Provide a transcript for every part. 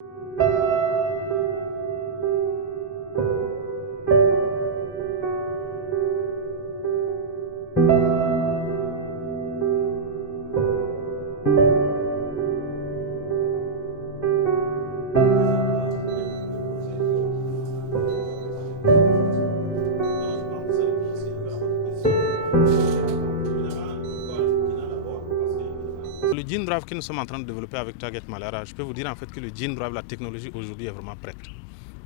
Le Gene Drive que nous sommes en train de développer avec Target Malaria, je peux vous dire en fait que le Gene Drive, la technologie aujourd'hui est vraiment prête.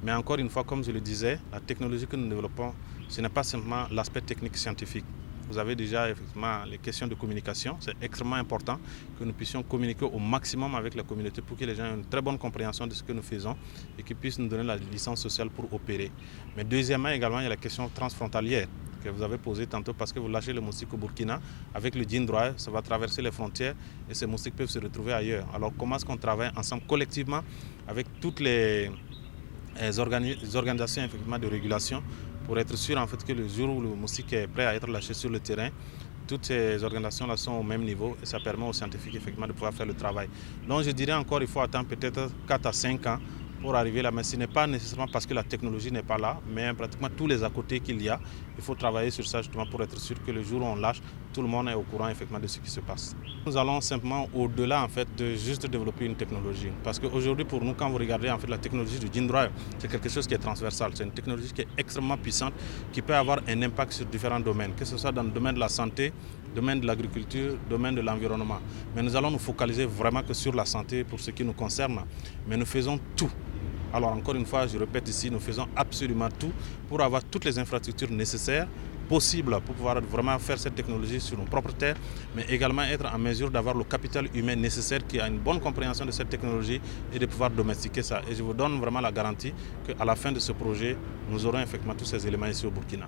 Mais encore une fois, comme je le disais, la technologie que nous développons, ce n'est pas simplement l'aspect technique scientifique. Vous avez déjà effectivement les questions de communication. C'est extrêmement important que nous puissions communiquer au maximum avec la communauté pour que les gens aient une très bonne compréhension de ce que nous faisons et qu'ils puissent nous donner la licence sociale pour opérer. Mais deuxièmement, également, il y a la question transfrontalière que vous avez posée tantôt parce que vous lâchez le moustique au Burkina. Avec le Gene Drive, ça va traverser les frontières et ces moustiques peuvent se retrouver ailleurs. Alors comment est-ce qu'on travaille ensemble collectivement avec toutes les organisations effectivement de régulation pour être sûr en fait que le jour où le moustique est prêt à être lâché sur le terrain, toutes ces organisations-là sont au même niveau et ça permet aux scientifiques effectivement de pouvoir faire le travail. Donc je dirais encore, il faut attendre peut-être 4 à 5 ans pour arriver là, mais ce n'est pas nécessairement parce que la technologie n'est pas là, mais pratiquement tous les à côté qu'il y a, il faut travailler sur ça justement pour être sûr que le jour où on lâche, tout le monde est au courant effectivement de ce qui se passe. Nous allons simplement au-delà en fait de juste développer une technologie, parce qu'aujourd'hui pour nous, quand vous regardez en fait la technologie du Gene Drive, c'est quelque chose qui est transversal, c'est une technologie qui est extrêmement puissante, qui peut avoir un impact sur différents domaines, que ce soit dans le domaine de la santé, domaine de l'agriculture, domaine de l'environnement. Mais nous allons nous focaliser vraiment que sur la santé pour ce qui nous concerne, mais nous faisons tout. Alors encore une fois, je répète ici, nous faisons absolument tout pour avoir toutes les infrastructures nécessaires, possibles pour pouvoir vraiment faire cette technologie sur nos propres terres, mais également être en mesure d'avoir le capital humain nécessaire qui a une bonne compréhension de cette technologie et de pouvoir domestiquer ça. Et je vous donne vraiment la garantie qu'à la fin de ce projet, nous aurons effectivement tous ces éléments ici au Burkina.